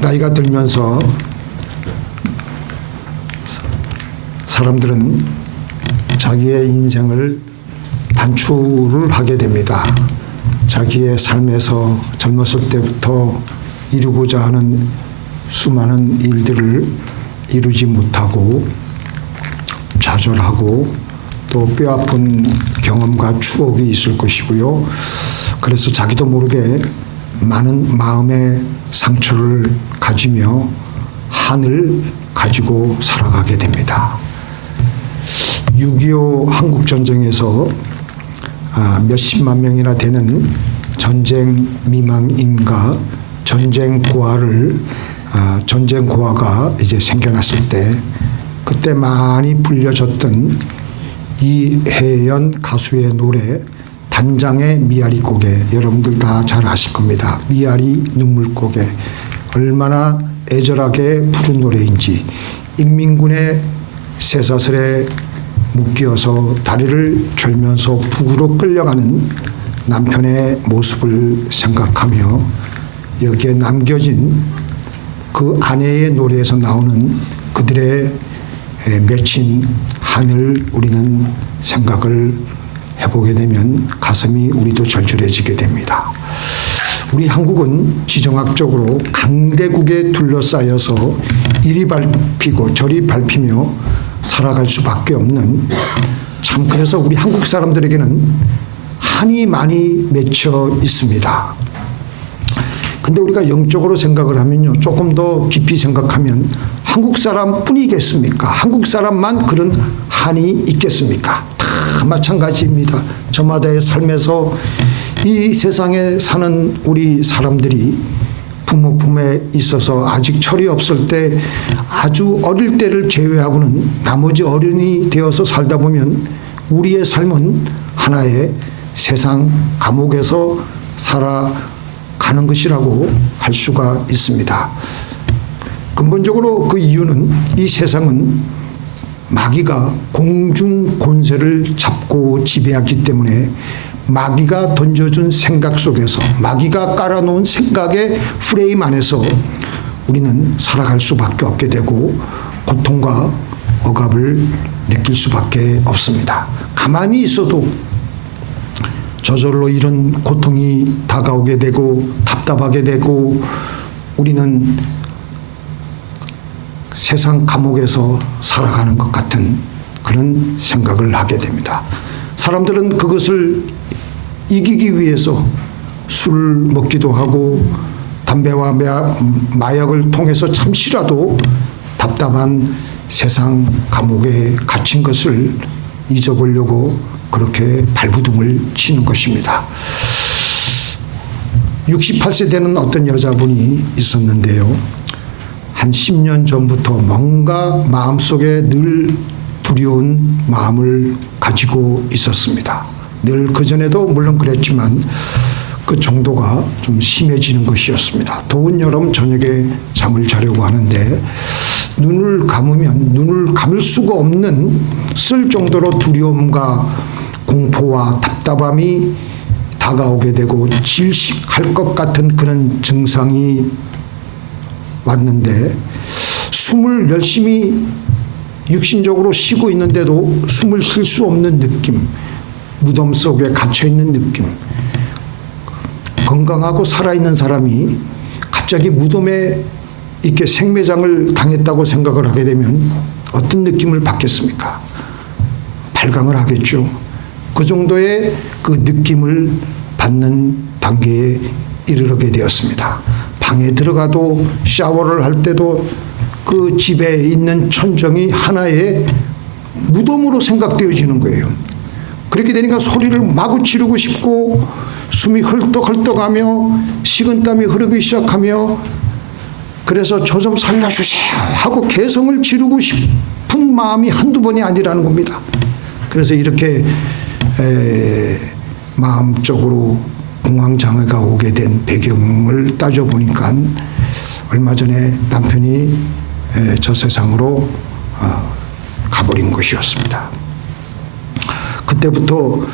나이가 들면서 사람들은 자기의 인생을 단추를 하게 됩니다. 자기의 삶에서 젊었을 때부터 이루고자 하는 수많은 일들을 이루지 못하고 좌절하고 또 뼈아픈 경험과 추억이 있을 것이고요. 그래서 자기도 모르게 많은 마음의 상처를 가지며 한을 가지고 살아가게 됩니다. 6.25 한국전쟁에서 몇십만 명이나 되는 전쟁 미망인과 전쟁 고아가 이제 생겨났을 때 그때 많이 불려졌던 이혜연 가수의 노래 단장의 미아리 고개, 여러분들 다 잘 아실 겁니다. 미아리 눈물고개, 얼마나 애절하게 부른 노래인지. 인민군의 쇠사슬에 묶여서 다리를 절면서 북으로 끌려가는 남편의 모습을 생각하며 여기에 남겨진 그 아내의 노래에서 나오는 그들의 맺힌 한을 우리는 생각을 해보게 되면 가슴이 우리도 절절해지게 됩니다. 우리 한국은 지정학적으로 강대국에 둘러싸여서 이리 밟히고 저리 밟히며 살아갈 수밖에 없는, 참 그래서 우리 한국 사람들에게는 한이 많이 맺혀 있습니다. 근데 우리가 영적으로 생각을 하면요, 조금 더 깊이 생각하면 한국 사람뿐이겠습니까? 한국 사람만 그런 한이 있겠습니까? 다 마찬가지입니다. 저마다의 삶에서 이 세상에 사는 우리 사람들이 부모 품에 있어서 아직 철이 없을 때, 아주 어릴 때를 제외하고는 나머지 어른이 되어서 살다 보면 우리의 삶은 하나의 세상 감옥에서 살아가는 것이라고 할 수가 있습니다. 근본적으로 그 이유는 이 세상은 마귀가 공중 권세를 잡고 지배하기 때문에 마귀가 던져준 생각 속에서, 마귀가 깔아놓은 생각의 프레임 안에서 우리는 살아갈 수밖에 없게 되고 고통과 억압을 느낄 수밖에 없습니다. 가만히 있어도 저절로 이런 고통이 다가오게 되고 답답하게 되고 우리는 세상 감옥에서 살아가는 것 같은 그런 생각을 하게 됩니다. 사람들은 그것을 이기기 위해서 술을 먹기도 하고 담배와 마약을 통해서 잠시라도 답답한 세상 감옥에 갇힌 것을 잊어보려고 그렇게 발부둥을 치는 것입니다. 68세 되는 어떤 여자분이 있었는데요. 한 10년 전부터 뭔가 마음속에 늘 두려운 마음을 가지고 있었습니다. 늘 그전에도 물론 그랬지만 그 정도가 좀 심해지는 것이었습니다. 더운 여름 저녁에 잠을 자려고 하는데 눈을 감으면 눈을 감을 수가 없는 쓸 정도로 두려움과 공포와 답답함이 다가오게 되고 질식할 것 같은 그런 증상이 왔는데, 숨을 열심히 육신적으로 쉬고 있는데도 숨을 쉴 수 없는 느낌, 무덤 속에 갇혀있는 느낌. 건강하고 살아있는 사람이 갑자기 무덤에 이렇게 생매장을 당했다고 생각을 하게 되면 어떤 느낌을 받겠습니까? 발광을 하겠죠. 그 정도의 그 느낌을 받는 단계에 이르게 되었습니다. 방에 들어가도 샤워를 할 때도 그 집에 있는 천정이 하나의 무덤으로 생각되어지는 거예요. 그렇게 되니까 소리를 마구 지르고 싶고 숨이 헐떡헐떡하며 식은땀이 흐르기 시작하며, 그래서 저 좀 살려주세요 하고 개성을 지르고 싶은 마음이 한두 번이 아니라는 겁니다. 그래서 이렇게 마음적으로 공황장애가 오게 된 배경을 따져보니까 얼마 전에 남편이 저 세상으로 가버린 것이었습니다. 그때부터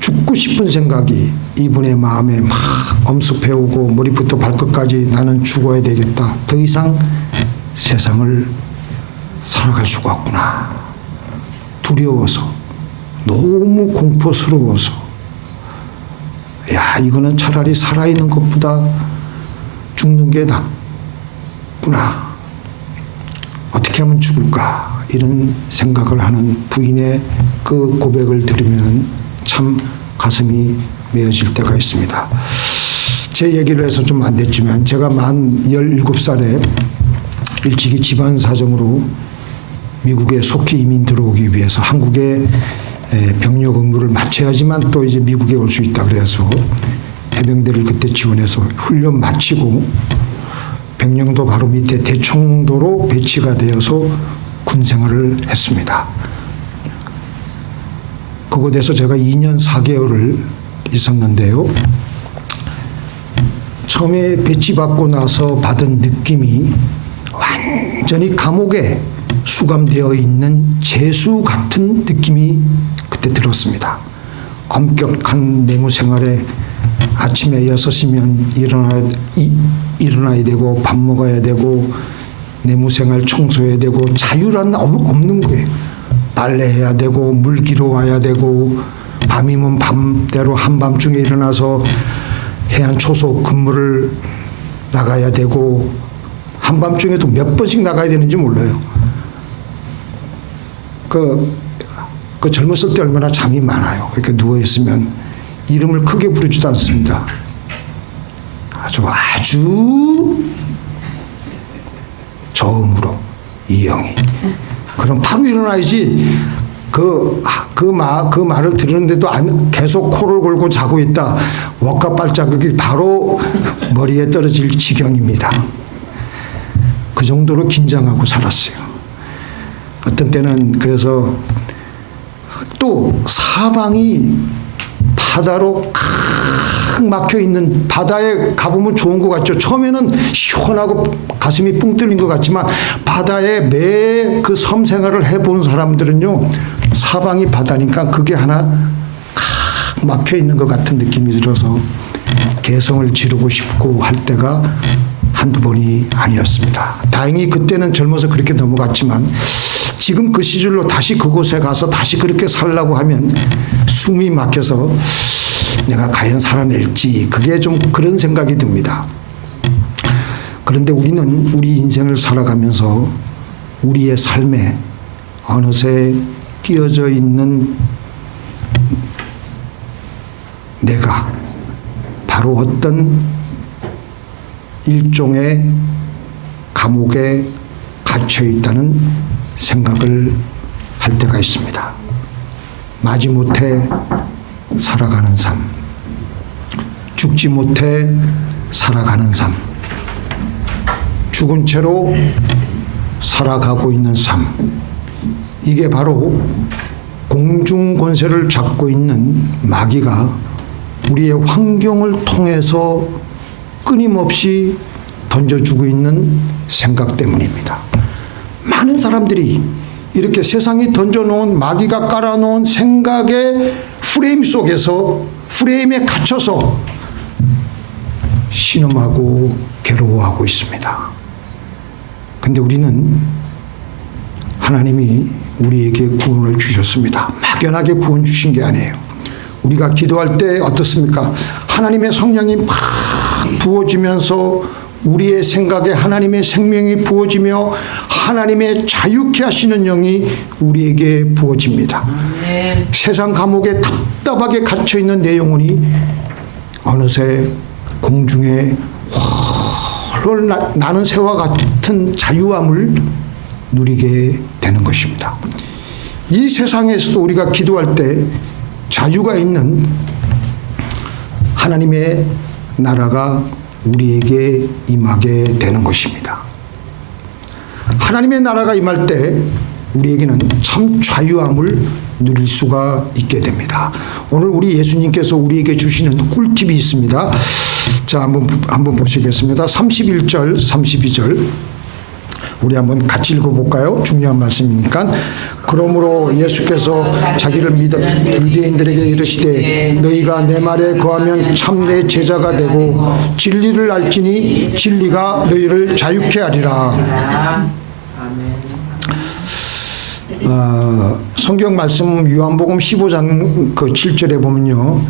죽고 싶은 생각이 이분의 마음에 막 엄습해오고 머리부터 발끝까지 나는 죽어야 되겠다. 더 이상 세상을 살아갈 수가 없구나. 두려워서, 너무 공포스러워서, 야, 이거는 차라리 살아있는 것보다 죽는 게 낫구나. 어떻게 하면 죽을까? 이런 생각을 하는 부인의 그 고백을 들으면 참 가슴이 메어질 때가 있습니다. 제 얘기를 해서 좀 안 됐지만 제가 만 17살에 일찍이 집안 사정으로 미국에 속히 이민 들어오기 위해서 한국에 병력 업무를 마쳐야지만 또 이제 미국에 올 수 있다 그래서 해병대를 그때 지원해서 훈련 마치고 백령도 바로 밑에 대청도로 배치가 되어서 군 생활을 했습니다. 그곳에서 제가 2년 4개월을 있었는데요. 처음에 배치받고 나서 받은 느낌이 완전히 감옥에 수감되어 있는 죄수 같은 느낌이 그때 들었습니다. 엄격한 내무 생활에 아침에 6시면 일어나야 되고 밥 먹어야 되고 내무 생활 청소해야 되고 자유란 없는 거예요. 빨래해야 되고 물 기러 와야 되고 밤이면 밤대로 한밤중에 일어나서 해안 초소 근무를 나가야 되고 한밤중에도 몇 번씩 나가야 되는지 몰라요. 그 젊었을 때 얼마나 잠이 많아요. 이렇게 누워있으면 이름을 크게 부르지도 않습니다. 아주 저음으로 이영이. 그럼 바로 일어나야지. 그 말을 들었는데도 계속 코를 골고 자고 있다. 웍과 발자국이 바로 머리에 떨어질 지경입니다. 그 정도로 긴장하고 살았어요. 어떤 때는 그래서 또 사방이 바다로 칵 막혀 있는, 바다에 가보면 좋은 것 같죠. 처음에는 시원하고 가슴이 뿡 뚫린 것 같지만 바다에 매 그 섬 생활을 해본 사람들은요, 사방이 바다니까 그게 하나 칵 막혀 있는 것 같은 느낌이 들어서 개성을 지르고 싶고 할 때가 한두 번이 아니었습니다. 다행히 그때는 젊어서 그렇게 넘어갔지만 지금 그 시절로 다시 그곳에 가서 다시 그렇게 살려고 하면 숨이 막혀서 내가 과연 살아낼지, 그게 좀 그런 생각이 듭니다. 그런데 우리는 우리 인생을 살아가면서 우리의 삶에 어느새 끼어져 있는 내가 바로 어떤 일종의 감옥에 갇혀 있다는 생각을 할 때가 있습니다. 마지못해 살아가는 삶, 죽지 못해 살아가는 삶, 죽은 채로 살아가고 있는 삶, 이게 바로 공중 권세를 잡고 있는 마귀가 우리의 환경을 통해서 끊임없이 던져주고 있는 생각 때문입니다. 많은 사람들이 이렇게 세상이 던져놓은, 마귀가 깔아놓은 생각의 프레임 속에서, 프레임에 갇혀서 신음하고 괴로워하고 있습니다. 근데 우리는 하나님이 우리에게 구원을 주셨습니다. 막연하게 구원 주신 게 아니에요. 우리가 기도할 때 어떻습니까? 하나님의 성령이 막 부어지면서 우리의 생각에 하나님의 생명이 부어지며 하나님의 자유케 하시는 영이 우리에게 부어집니다. 세상 감옥에 답답하게 갇혀있는 내 영혼이 어느새 공중에 헐헐 나는 새와 같은 자유함을 누리게 되는 것입니다. 이 세상에서도 우리가 기도할 때 자유가 있는 하나님의 나라가 우리에게 임하게 되는 것입니다. 하나님의 나라가 임할 때 우리에게는 참 자유함을 누릴 수가 있게 됩니다. 오늘 우리 예수님께서 우리에게 주시는 꿀팁이 있습니다. 자, 한번 보시겠습니다. 31절, 32절. 우리 한번 같이 읽어볼까요? 중요한 말씀이니까. 그러므로 예수께서 자기를 믿은 유대인들에게 이르시되 너희가 내 말에 거하면 참 내 제자가 되고 진리를 알지니 진리가 너희를 자유케 하리라. 성경 말씀 요한복음 15장 그 7절에 보면요,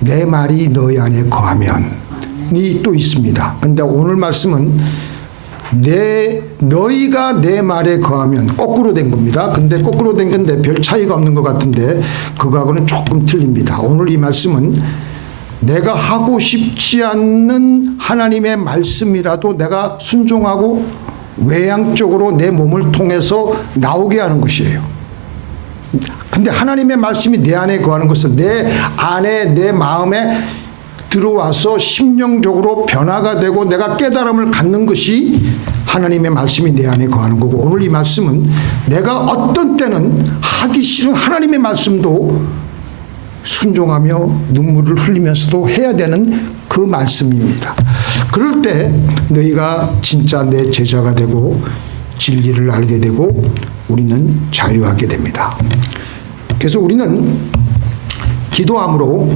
내 말이 너희 안에 거하면이 또 있습니다. 근데 오늘 말씀은 너희가 내 말에 거하면 거꾸로 된 겁니다. 근데 거꾸로 된 건데 별 차이가 없는 것 같은데 그거하고는 조금 틀립니다. 오늘 이 말씀은 내가 하고 싶지 않는 하나님의 말씀이라도 내가 순종하고 외향적으로 내 몸을 통해서 나오게 하는 것이에요. 근데 하나님의 말씀이 내 안에 거하는 것은 내 안에 내 마음에 들어와서 심령적으로 변화가 되고 내가 깨달음을 갖는 것이 하나님의 말씀이 내 안에 거하는 거고, 오늘 이 말씀은 내가 어떤 때는 하기 싫은 하나님의 말씀도 순종하며 눈물을 흘리면서도 해야 되는 그 말씀입니다. 그럴 때 너희가 진짜 내 제자가 되고 진리를 알게 되고 우리는 자유하게 됩니다. 그래서 우리는 기도함으로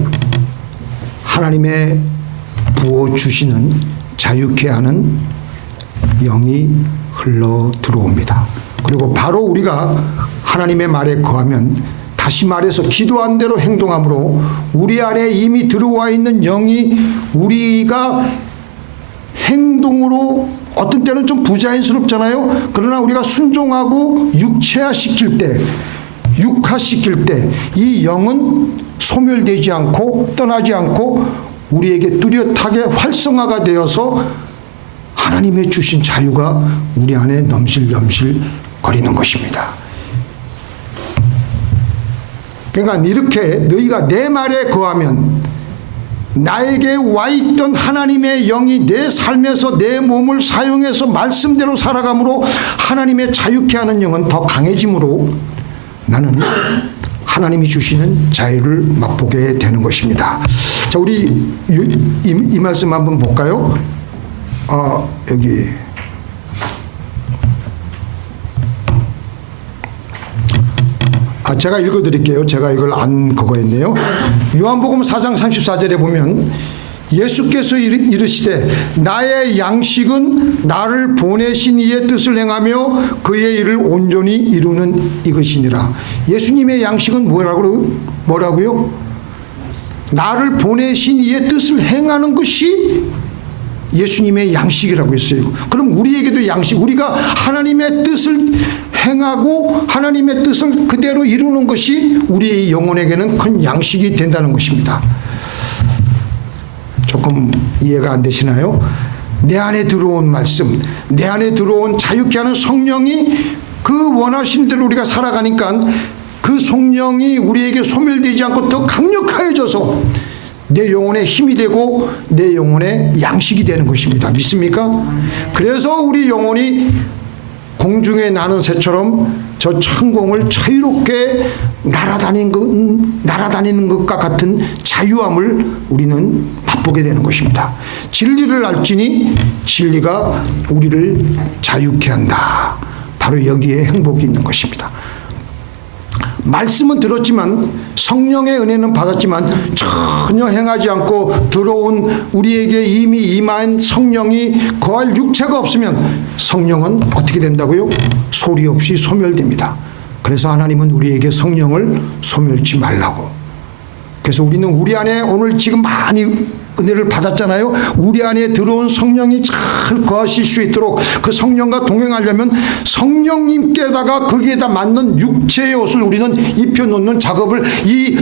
하나님의 부어주시는 자유케 하는 영이 흘러 들어옵니다. 그리고 바로 우리가 하나님의 말에 거하면, 다시 말해서 기도한 대로 행동함으로 우리 안에 이미 들어와 있는 영이 우리가 행동으로 어떤 때는 좀 부자연스럽잖아요. 그러나 우리가 순종하고 육체화시킬 때, 육화시킬 때 이 영은 소멸되지 않고 떠나지 않고 우리에게 뚜렷하게 활성화가 되어서 하나님의 주신 자유가 우리 안에 넘실넘실 거리는 것입니다. 그러니까 이렇게 너희가 내 말에 거하면 나에게 와 있던 하나님의 영이 내 삶에서 내 몸을 사용해서 말씀대로 살아감으로 하나님의 자유케 하는 영은 더 강해지므로 나는 하나님이 주시는 자유를 맛보게 되는 것입니다. 자, 우리 이 말씀 한번 볼까요? 여기 제가 읽어드릴게요. 제가 이걸 안 그거 했네요. 요한복음 4장 34절에 보면 예수께서 이르시되 나의 양식은 나를 보내신 이의 뜻을 행하며 그의 일을 온전히 이루는 이것이니라. 예수님의 양식은 뭐라고요? 나를 보내신 이의 뜻을 행하는 것이 예수님의 양식이라고 했어요. 그럼 우리에게도 양식, 우리가 하나님의 뜻을 행하고 하나님의 뜻을 그대로 이루는 것이 우리의 영혼에게는 큰 양식이 된다는 것입니다. 조금 이해가 안 되시나요? 내 안에 들어온 말씀, 내 안에 들어온 자유케 하는 성령이 그 원하신 대로 우리가 살아가니까 그 성령이 우리에게 소멸되지 않고 더 강력해져서 내 영혼의 힘이 되고 내 영혼의 양식이 되는 것입니다. 믿습니까? 그래서 우리 영혼이 공중에 나는 새처럼 저 천공을 자유롭게 날아다니는 것과 같은 자유함을 우리는 맛보게 되는 것입니다. 진리를 알지니 진리가 우리를 자유케 한다. 바로 여기에 행복이 있는 것입니다. 말씀은 들었지만 성령의 은혜는 받았지만 전혀 행하지 않고 들어온 우리에게 이미 임한 성령이 거할 육체가 없으면 성령은 어떻게 된다고요? 소리 없이 소멸됩니다. 그래서 하나님은 우리에게 성령을 소멸치 말라고. 그래서 우리는 우리 안에 오늘 지금 많이 은혜를 받았잖아요. 우리 안에 들어온 성령이 잘 거하실 수 있도록 그 성령과 동행하려면 성령님께다가 거기에다 맞는 육체의 옷을 우리는 입혀놓는 작업을 이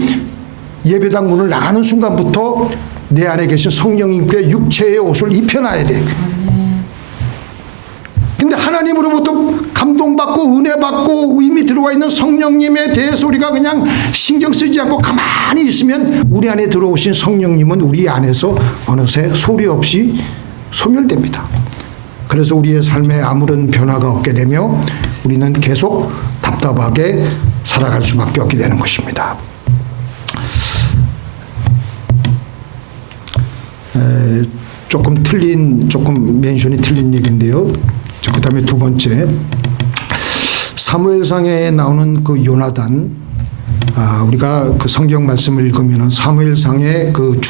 예배당 문을 나가는 순간부터 내 안에 계신 성령님께 육체의 옷을 입혀놔야 돼. 근데 하나님으로부터 감동받고 은혜받고 이미 들어와 있는 성령님에 대해서 우리가 그냥 신경 쓰지 않고 가만히 있으면 우리 안에 들어오신 성령님은 우리 안에서 어느새 소리 없이 소멸됩니다. 그래서 우리의 삶에 아무런 변화가 없게 되며 우리는 계속 답답하게 살아갈 수밖에 없게 되는 것입니다. 조금 멘션이 틀린 얘기인데요. 그 다음에 두 번째 번째, 사무엘상에 나오는 그 요나단, 우리가 그 성경 말씀을 읽으면 사무엘상의 그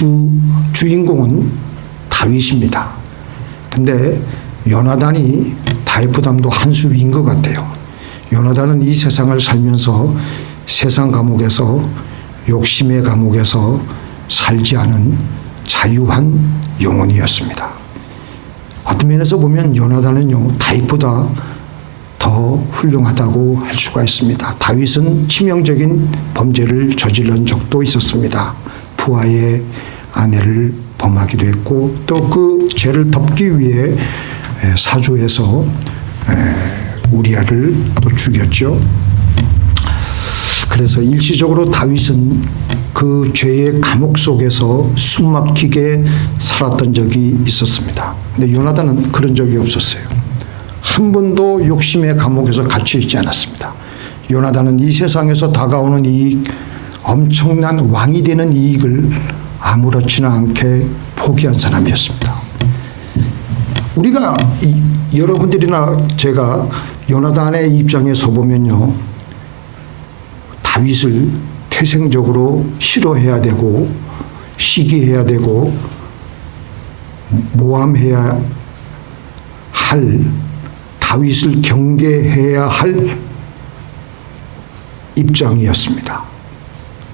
주인공은 다윗입니다. 근데 요나단이 다윗보다도 한 수 위인 것 같아요. 요나단은 이 세상을 살면서 세상 감옥에서, 욕심의 감옥에서 살지 않은 자유한 영혼이었습니다. 어떤 면에서 보면 요나단은요, 다윗보다 더 훌륭하다고 할 수가 있습니다. 다윗은 치명적인 범죄를 저지른 적도 있었습니다. 부하의 아내를 범하기도 했고, 또 그 죄를 덮기 위해 사주에서 우리아를 또 죽였죠. 그래서 일시적으로 다윗은 그 죄의 감옥 속에서 숨막히게 살았던 적이 있었습니다. 근데 요나단은 그런 적이 없었어요. 한 번도 욕심의 감옥에서 갇혀 있지 않았습니다. 요나단은 이 세상에서 다가오는 이익, 엄청난 왕이 되는 이익을 아무렇지나 않게 포기한 사람이었습니다. 우리가 여러분들이나 제가 요나단의 입장에 서보면요, 다윗을 태생적으로 싫어해야 되고 시기해야 되고 모함해야 할, 다윗을 경계해야 할 입장이었습니다.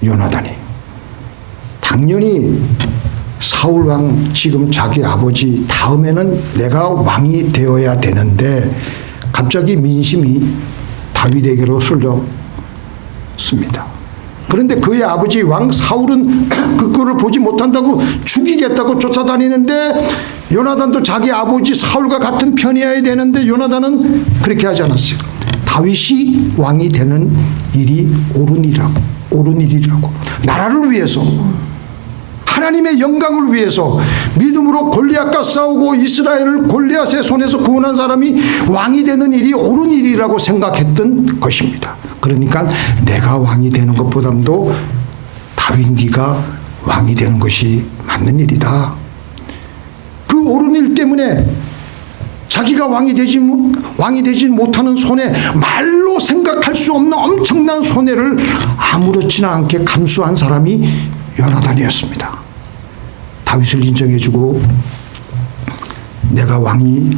요나단이. 당연히 사울왕, 지금 자기 아버지 다음에는 내가 왕이 되어야 되는데 갑자기 민심이 다윗에게로 쏠렸습니다. 그런데 그의 아버지 왕 사울은 그거를 보지 못한다고 죽이겠다고 쫓아다니는데 요나단도 자기 아버지 사울과 같은 편이어야 되는데 요나단은 그렇게 하지 않았어요. 다윗이 왕이 되는 일이 옳은 일이라고. 나라를 위해서, 하나님의 영광을 위해서 믿음으로 골리앗과 싸우고 이스라엘을 골리앗의 손에서 구원한 사람이 왕이 되는 일이 옳은 일이라고 생각했던 것입니다. 그러니까 내가 왕이 되는 것보다도 다윗 네가 왕이 되는 것이 맞는 일이다. 그 옳은 일 때문에 자기가 왕이 되지 못하는 손해, 말로 생각할 수 없는 엄청난 손해를 아무렇지나 않게 감수한 사람이 요나단이었습니다. 다윗을 인정해주고 내가 왕이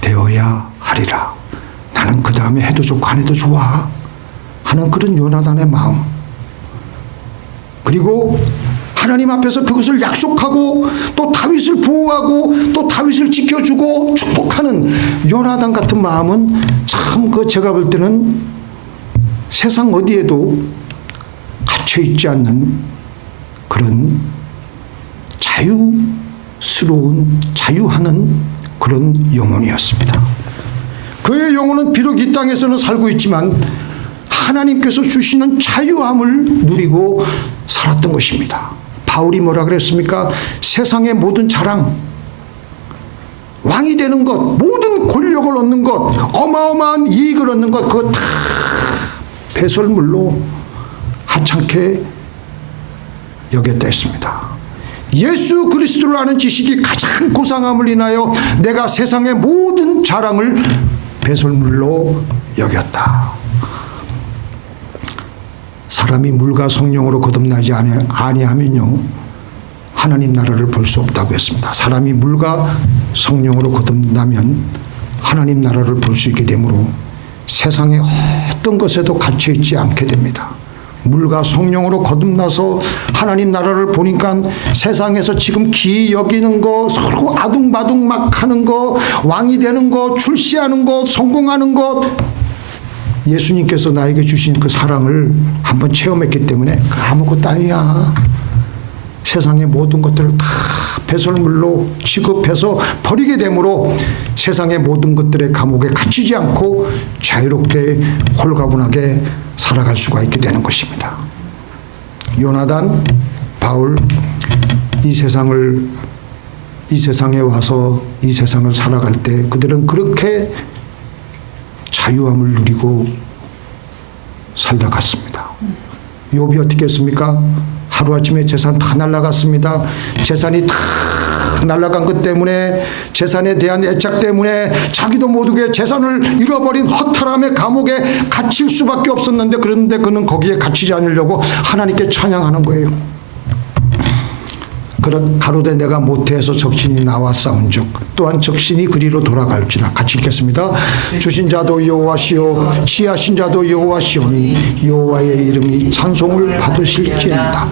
되어야 하리라. 나는 그 다음에 해도 좋고 안 해도 좋아 하는 그런 요나단의 마음, 그리고 하나님 앞에서 그것을 약속하고 또 다윗을 보호하고 또 다윗을 지켜주고 축복하는 요나단 같은 마음은 참 제가 볼 때는 세상 어디에도 갇혀있지 않는 그런 자유스러운, 자유하는 그런 영혼이었습니다. 그의 영혼은 비록 이 땅에서는 살고 있지만 하나님께서 주시는 자유함을 누리고 살았던 것입니다. 바울이 뭐라 그랬습니까? 세상의 모든 자랑, 왕이 되는 것, 모든 권력을 얻는 것, 어마어마한 이익을 얻는 것, 그거 다 배설물로 하찮게 여겼다 했습니다. 예수 그리스도를 아는 지식이 가장 고상함을 인하여 내가 세상의 모든 자랑을 배설물로 여겼다. 사람이 물과 성령으로 거듭나지 아니하면요 하나님 나라를 볼 수 없다고 했습니다. 사람이 물과 성령으로 거듭나면 하나님 나라를 볼 수 있게 되므로 세상의 어떤 것에도 갇혀있지 않게 됩니다. 물과 성령으로 거듭나서 하나님 나라를 보니까 세상에서 지금 기이 여기는 거, 서로 아둥바둥 막 하는 거, 왕이 되는 거, 출세하는 것, 성공하는 것, 예수님께서 나에게 주신 그 사랑을 한번 체험했기 때문에 아무것도 아니야. 세상의 모든 것들을 다 배설물로 취급해서 버리게 되므로 세상의 모든 것들의 감옥에 갇히지 않고 자유롭게 홀가분하게 살아갈 수가 있게 되는 것입니다. 요나단, 바울, 이 세상에 와서 이 세상을 살아갈 때 그들은 그렇게 자유함을 누리고 살다 갔습니다. 욥이 어떻게 했습니까? 하루아침에 재산 다 날라갔습니다. 재산이 다 날라간 것 때문에, 재산에 대한 애착 때문에 자기도 모르게 재산을 잃어버린 허탈함의 감옥에 갇힐 수밖에 없었는데, 그런데 그는 거기에 갇히지 않으려고 하나님께 찬양하는 거예요. 가로되 내가 모태에서 적신이 나와 싸운즉 또한 적신이 그리로 돌아갈지라. 같이 읽겠습니다. 주신 자도 여호와시요 취하신 자도 여호와시오니 여호와의 이름이 찬송을 받으실지니이다.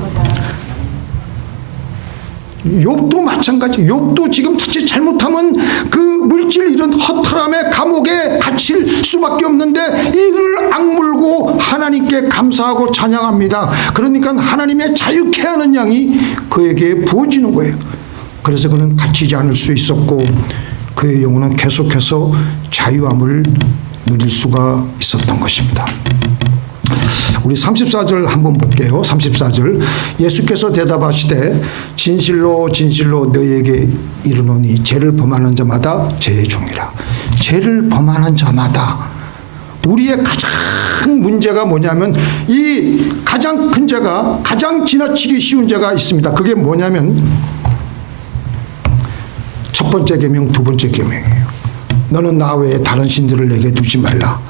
욥도 마찬가지. 욥도 지금 자칫 잘못하면 그 물질 이런 허탈함의 감옥에 갇힐 수밖에 없는데 이를 악물고 하나님께 감사하고 찬양합니다. 그러니까 하나님의 자유케 하는 양이 그에게 부어지는 거예요. 그래서 그는 갇히지 않을 수 있었고 그의 영혼은 계속해서 자유함을 누릴 수가 있었던 것입니다. 우리 34절 한번 볼게요. 34절. 예수께서 대답하시되 진실로 진실로 너희에게 이르노니 죄를 범하는 자마다 죄의 종이라. 죄를 범하는 자마다. 우리의 가장 문제가 뭐냐면 이 가장 큰 죄가, 가장 지나치기 쉬운 죄가 있습니다. 그게 뭐냐면 첫 번째 계명, 두 번째 계명이에요. 너는 나 외에 다른 신들을 내게 두지 말라.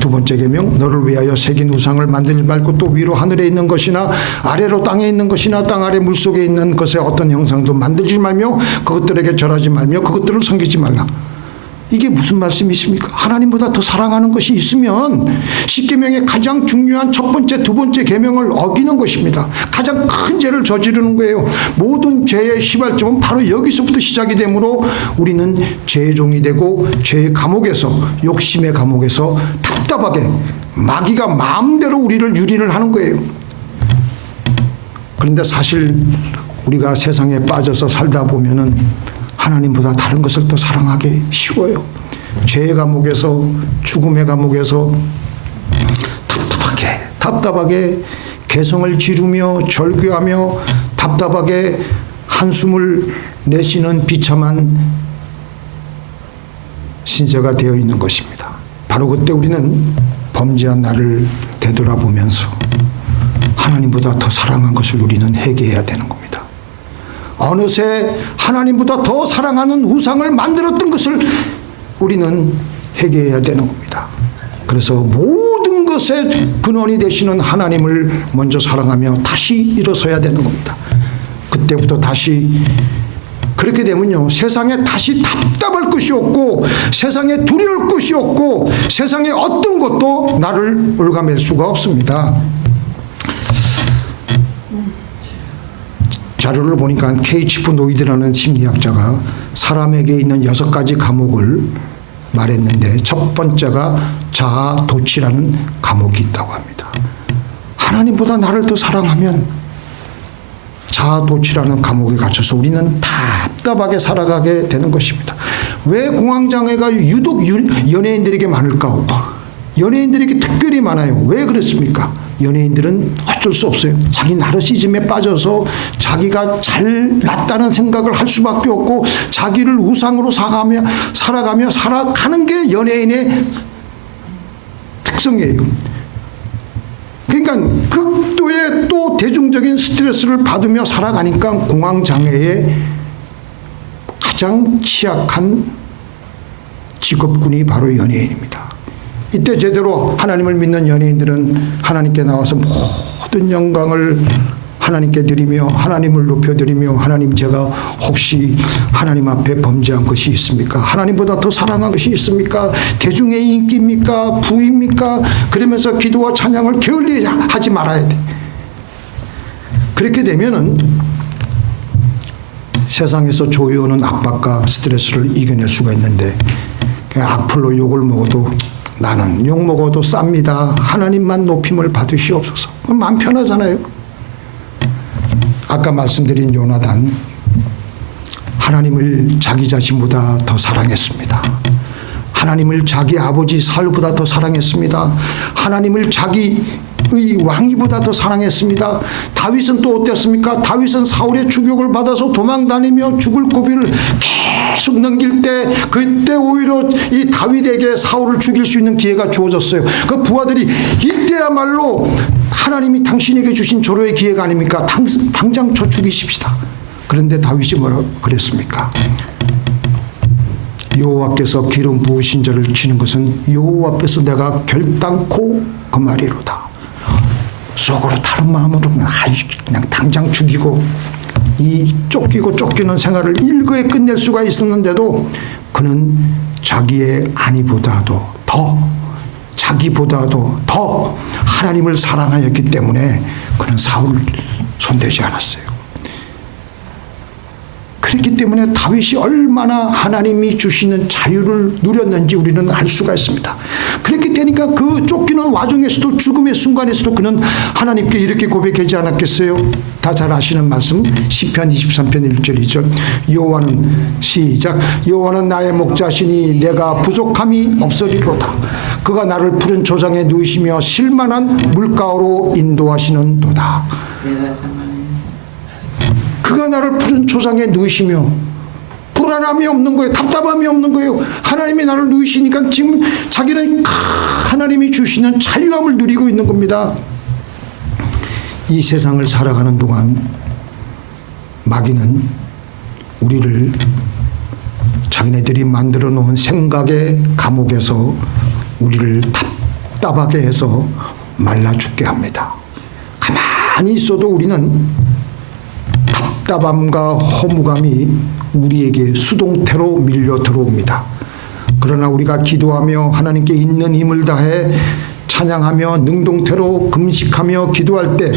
두 번째 계명, 너를 위하여 새긴 우상을 만들지 말고 또 위로 하늘에 있는 것이나 아래로 땅에 있는 것이나 땅 아래 물속에 있는 것의 어떤 형상도 만들지 말며 그것들에게 절하지 말며 그것들을 섬기지 말라. 이게 무슨 말씀이십니까? 하나님보다 더 사랑하는 것이 있으면 십계명의 가장 중요한 첫 번째, 두 번째 계명을 어기는 것입니다. 가장 큰 죄를 저지르는 거예요. 모든 죄의 시발점은 바로 여기서부터 시작이 되므로 우리는 죄의 종이 되고 죄의 감옥에서, 욕심의 감옥에서 답답하게 마귀가 마음대로 우리를 유린을 하는 거예요. 그런데 사실 우리가 세상에 빠져서 살다 보면은 하나님보다 다른 것을 더 사랑하기 쉬워요. 죄의 감옥에서, 죽음의 감옥에서 답답하게 개성을 지르며 절규하며 답답하게 한숨을 내쉬는 비참한 신세가 되어 있는 것입니다. 바로 그때 우리는 범죄한 나를 되돌아보면서 하나님보다 더 사랑한 것을 우리는 회개해야 되는 겁니다. 어느새 하나님보다 더 사랑하는 우상을 만들었던 것을 우리는 회개해야 되는 겁니다. 그래서 모든 것의 근원이 되시는 하나님을 먼저 사랑하며 다시 일어서야 되는 겁니다. 그때부터 다시, 그렇게 되면요, 세상에 다시 답답할 것이 없고 세상에 두려울 것이 없고 세상에 어떤 것도 나를 올가맬 수가 없습니다. 자료를 보니까 케이치프 노이드라는 심리학자가 사람에게 있는 6가지 감옥을 말했는데 첫 번째가 자아도취라는 감옥이 있다고 합니다. 하나님보다 나를 더 사랑하면 자아도취라는 감옥에 갇혀서 우리는 답답하게 살아가게 되는 것입니다. 왜 공황장애가 유독 연예인들에게 많을까? 연예인들에게 특별히 많아요. 왜 그렇습니까? 연예인들은 어쩔 수 없어요. 자기 나르시즘에 빠져서 자기가 잘났다는 생각을 할 수밖에 없고 자기를 우상으로 살아가며 살아가는 게 연예인의 특성이에요. 그러니까 극도의 또 대중적인 스트레스를 받으며 살아가니까 공황장애의 가장 취약한 직업군이 바로 연예인입니다. 이때 제대로 하나님을 믿는 연예인들은 하나님께 나와서 모든 영광을 하나님께 드리며 하나님을 높여드리며, 하나님, 제가 혹시 하나님 앞에 범죄한 것이 있습니까? 하나님보다 더 사랑한 것이 있습니까? 대중의 인기입니까? 부입니까? 그러면서 기도와 찬양을 게을리 하지 말아야 돼. 그렇게 되면은 세상에서 조여오는 압박과 스트레스를 이겨낼 수가 있는데, 악플로 욕을 먹어도 나는 욕 먹어도 쌉니다. 하나님만 높임을 받으시옵소서. 마음 편하잖아요. 아까 말씀드린 요나단, 하나님을 자기 자신보다 더 사랑했습니다. 하나님을 자기 아버지 사울보다 더 사랑했습니다. 하나님을 자기의 왕위보다 더 사랑했습니다. 다윗은 또 어땠습니까? 다윗은 사울의 추격을 받아서 도망다니며 죽을 고비를 계속 넘길 때, 그때 오히려 이 다윗에게 사울을 죽일 수 있는 기회가 주어졌어요. 그 부하들이 이때야말로 하나님이 당신에게 주신 절호의 기회가 아닙니까? 당장 저 죽이십시다. 그런데 다윗이 뭐라 그랬습니까? 여호와께서 기름 부으신 자를 치는 것은 여호와 앞에서 내가 결단코 금하리로다. 속으로 다른 마음으로 그냥 당장 죽이고 이 쫓기는 생활을 일거에 끝낼 수가 있었는데도 그는 자기의 아내보다도 자기보다도 더 하나님을 사랑하였기 때문에 그는 사울을 손대지 않았어요. 그렇기 때문에 다윗이 얼마나 하나님이 주시는 자유를 누렸는지 우리는 알 수가 있습니다. 그렇게 되니까 그 쫓기는 와중에서도 죽음의 순간에서도 그는 하나님께 이렇게 고백하지 않았겠어요? 다 잘 아시는 말씀 시편 23편 1절 2절 여호와는 시작 여호와는 나의 목자시니 내가 부족함이 없으리로다. 그가 나를 푸른 초장에 누이시며 실만한 물가로 인도하시는도다. 그가 나를 푸른 초장에 누이시며 불안함이 없는 거예요. 답답함이 없는 거예요. 하나님이 나를 누이시니까 지금 자기는 하나님이 주시는 자유함을 누리고 있는 겁니다. 이 세상을 살아가는 동안 마귀는 우리를 자기네들이 만들어 놓은 생각의 감옥에서 우리를 답답하게 해서 말라 죽게 합니다. 가만히 있어도 우리는 답답함과 허무감이 우리에게 수동태로 밀려 들어옵니다. 그러나 우리가 기도하며 하나님께 있는 힘을 다해 찬양하며 능동태로 금식하며 기도할 때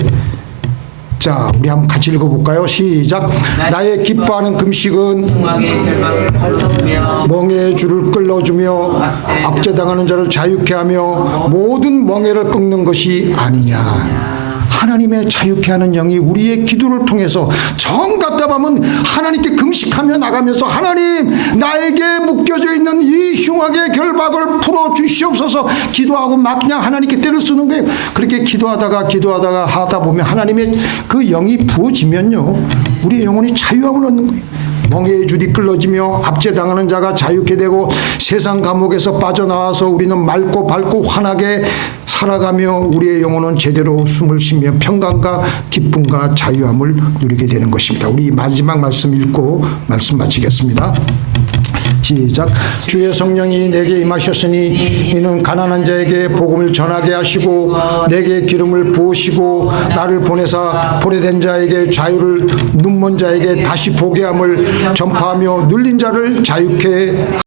자, 우리 한번 같이 읽어볼까요? 시작. 나의 기뻐하는 금식은 멍에의 줄을 끌어주며 압제당하는 자를 자유케 하며 모든 멍에를 꺾는 것이 아니냐. 하나님의 자유케 하는 영이 우리의 기도를 통해서 정답답하면 하나님께 금식하며 나가면서 하나님 나에게 묶여져 있는 이 흉악의 결박을 풀어주시옵소서 기도하고 막 그냥 하나님께 때를 쓰는 거예요. 그렇게 기도하다가 하다 보면 하나님의 그 영이 부어지면요 우리의 영혼이 자유함을 얻는 거예요. 멍에의 줄이 끌어지며 압제당하는 자가 자유케 되고 세상 감옥에서 빠져나와서 우리는 맑고 밝고 환하게 살아가며 우리의 영혼은 제대로 숨을 쉬며 평강과 기쁨과 자유함을 누리게 되는 것입니다. 우리 마지막 말씀 읽고 말씀 마치겠습니다. 시작. 주의 성령이 내게 임하셨으니 이는 가난한 자에게 복음을 전하게 하시고 내게 기름을 부으시고 나를 보내사 보내된 자에게 자유를 눈먼 자에게 다시 보게 함을 전파하며 눌린 자를 자유케